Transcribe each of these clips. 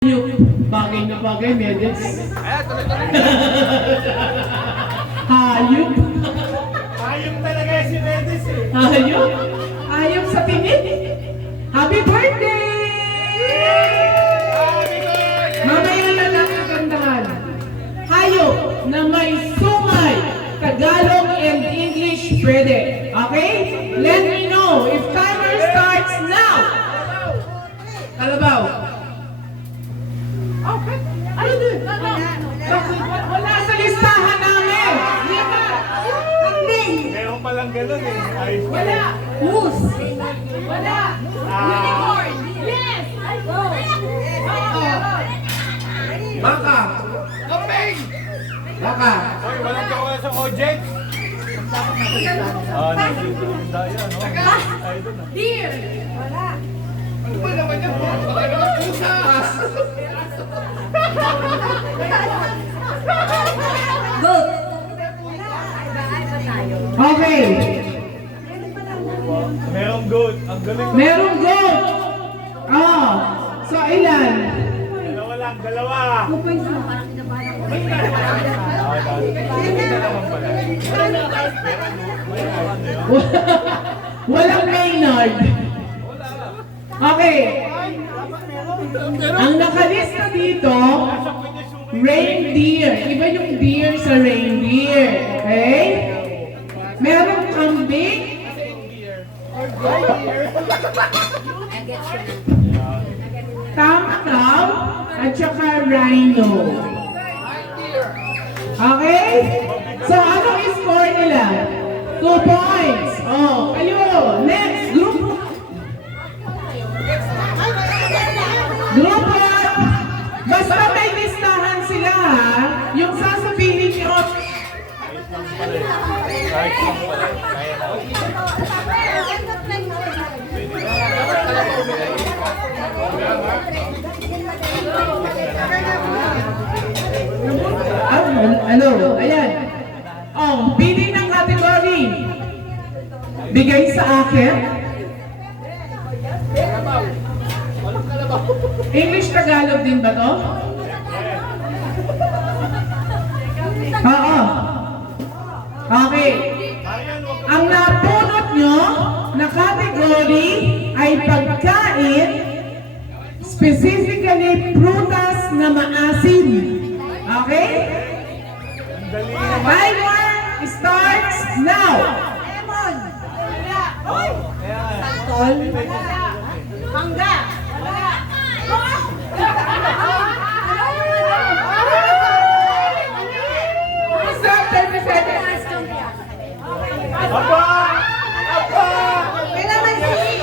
Hayop. Bagay na bagay, Medes. Hayop. Hayop talaga si Medes eh. Hayop. Hayop sa tingin. Happy birthday! Mamaya na lang kagandahan. Hayop na may sungay. Tagalog and English pwede. Okay? Let me know if timer starts now. Kalabaw. Okay. Ano din? Wala sa listahan namin. Meron palang ganun eh. Ayos pa Wala. rin. Moose. Wala. Unicorn. Yes. Baka. Kapeng. Baka. Hoy, walang gawa sa audience. Ah, nagsisinda yan, no? Ay, doon ah. Deer. Wala. Ano ba naman yan? Baka naman pusas. Goat. Okay. Merong goat. Ang galing. Merong goat. Oh. So, ilan? Dalawa lang, dalawa. 2.2. Parang kinabahan ako. Hindi naman pala. Walang Maynard. Okay. Ang nakalista dito, reindeer. Iba yung deer sa reindeer. Okay? Merong kambing. Tama daw. At saka rhino. Okay? So, anong score nila? 2 points. Oh, kayo. Next group. Group 1. Basta may listahan sila, ha? Yung sasabihin nyo, Kahit lang pala. Kaya na. ano, ayan. Oh, pili ng category. Bigay sa akin. English Tagalog din ba to? Oo. Okay. Ang napunot nyo na category ay pagkain, specifically prutas na maasim. Okay? Ang dali naman. Timer starts now. Lemon. Ayan. Tol. Mangga. Stop 30 seconds. Aba! Aba! Kailangan si.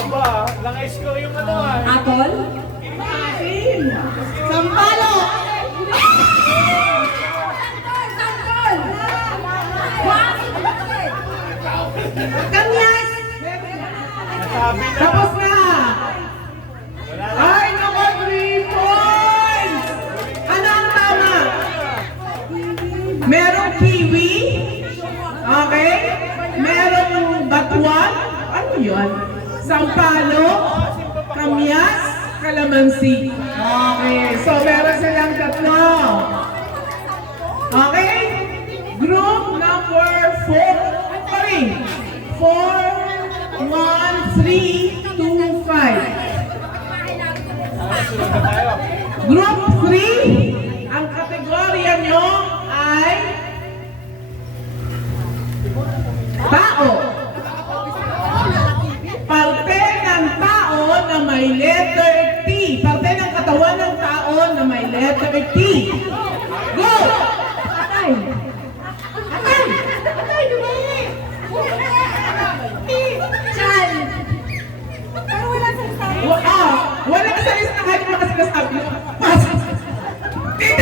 Aba! Naka-score yung ano ah. Apple. Maasim. Sampalo. Santol. Kamyas. Nasabi na. Tapos na. Wala na. Ay, nako, 3 points. Ano ang tama? Merong kiwi. Okay? Merong batuan. Ano yun? Sampalo. Kamyas. Kalamansi. Okay. So, meron silang tatlo. Okay? Group number 4. Sorry. 4, 1, 3, 2, 5. Sunod na tayo. Group 3, ang kategorya nyo ay tao. Parte ng tao na may letter T. Parte ng katawan ng tao na may letter T. Go! Atay! Atay! Atay! Dumali! Chan. Pero wala sa listahan. Wala ka sa listahan yung mga sinasabi. Pas! T!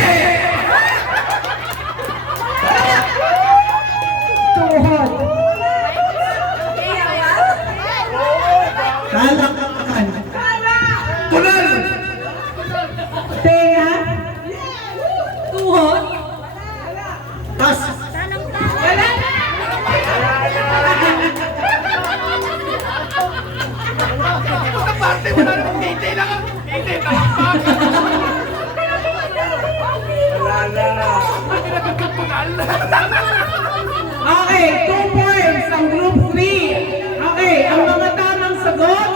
Okay, 2 points ang group 3. Okay, ang mga tamang sagot.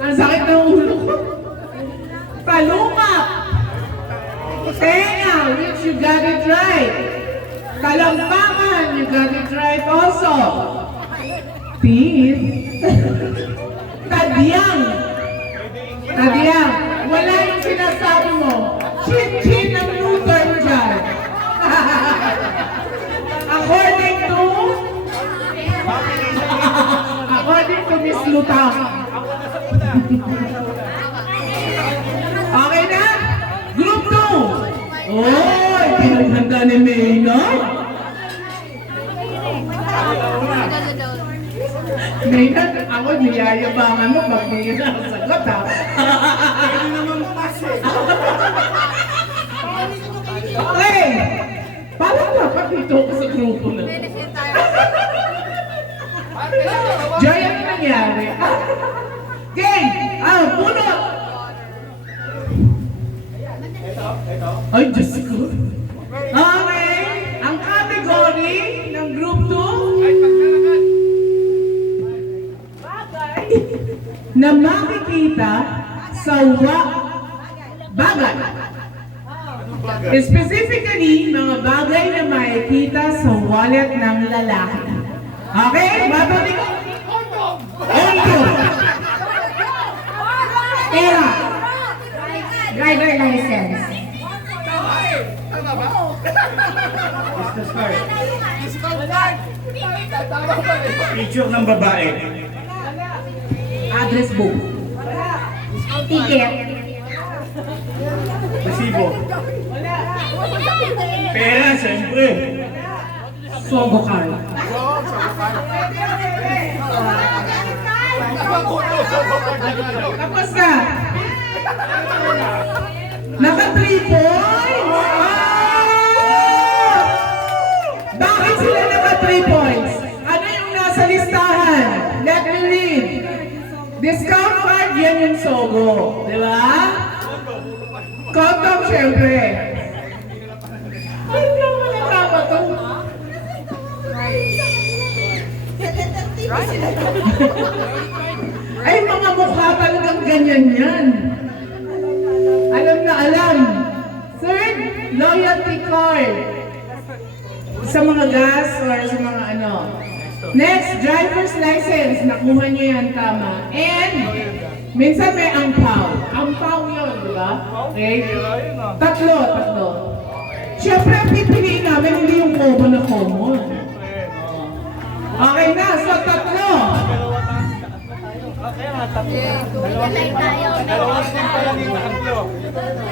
Ang sakit ng ulo ko. Palungap. Tenga, which you got it right. Kalampakan, you got it right also. Teeth. Tadyang. Tadyang. Wala yung sinasabi mo. Chin-chin ang Newton dyan. According to Miss Lutang. Okay na? Group 2. Oy, pinaghanda ni Mayna. Mayna, ako niyayabangan mo pag may sagot ha. Okay. Parang dapat dito ako sa grupo na. Joy, ano nangyari? Game! Punot! Ay, Diyos ko. Okay. Ang category ng group 2 na makikita sa bagay. Specifically, mga bagay na makikita sa wallet ng lalaki. Okay? Babalik ko. Ondo. Pera. Driver license. Picture ng babae. Address book. Ticket. Resibo. Pera, siyempre. Sogo card. Tapos na. Naka 3 points. Bakit sila naka 3 points? Ano yung nasa listahan? Let me read. Discount card, yan yung Sogo. Di ba? Condom, syempre. Ay, naman ang tama to. Ay, mga mukha talagang ganyan yan. Alam na alam. Third, loyalty card. Sa mga gas or sa mga ano. Next, driver's license. Nakuha niyo yan, tama. And, minsan may ampaw. Ampaw yun, di ba? Okay? Tatlo. Siyempre, pipiliin namin hindi yung common na common. Okay na, so tatlo.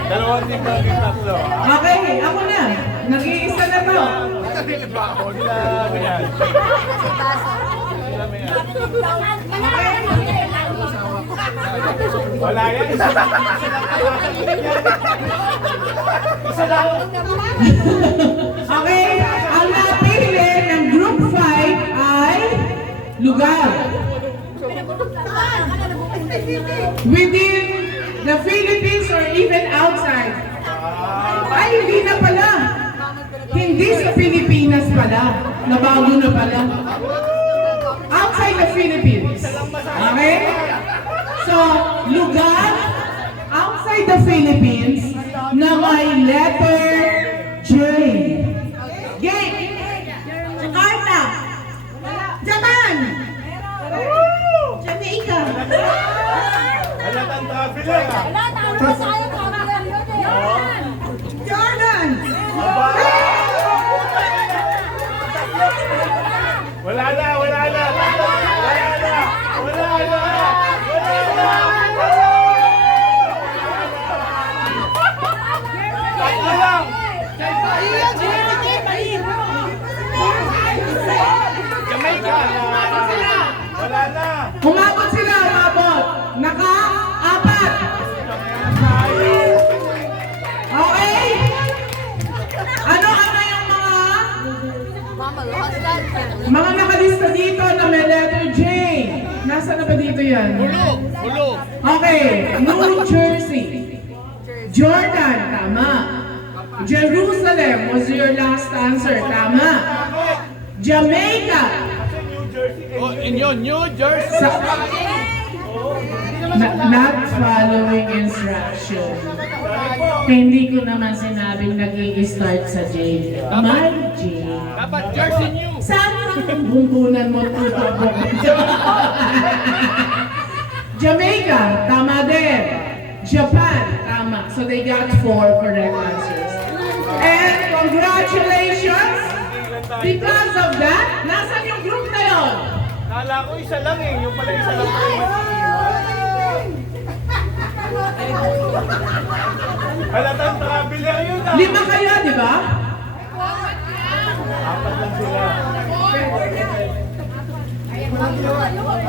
Dalawang team pala dito, tatlo. Okay, ako na. Nag-iisa na to. Wala yan. Isa lang. Okay, ang napili ng group 5 ay lugar. Within the Philippines or even outside. Ay, hindi na pala. Hindi sa Pilipinas pala. Nabago na pala. Outside the Philippines. Okay? So, lugar outside the Philippines na may letter J. Game. Jakarta. Japan. Jamaica. Halatang traveler ah. Jordan. Wala na. Tatlo lang. Jamaica. Wala na. Umabot sila, umabot. Naka-apat. Okay? Ano yung mga nakalista dito na may letter J? Nasaan na ba dito yan? Hulog. Okay, New Jersey. Jordan, tama. Jerusalem was your last answer. Tama. Jamaica. Kasi New Jersey. Oh, inyo, New Jersey. Sa, not following instruction. Hindi ko naman sinabing nag-i-start sa J. My J. Dapat Jersey New. Saan ang bumbunan mo tutabok? Jamaica, tama din. Japan, tama. So they got 4 correct answers. And congratulations! Because of that, nasan yung group na yun? Kala ko isa lang eh. Yung pala isa lang. Halatang traveler yun ah. 5 kayo, di ba? Apat lang sila.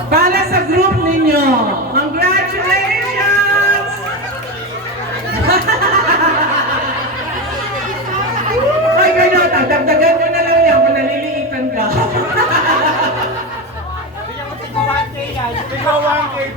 Para sa group ninyo, congratulations! Ay, gano'n, dagdagan mo na lang yan kung naliliitan ka. Ikaw 1K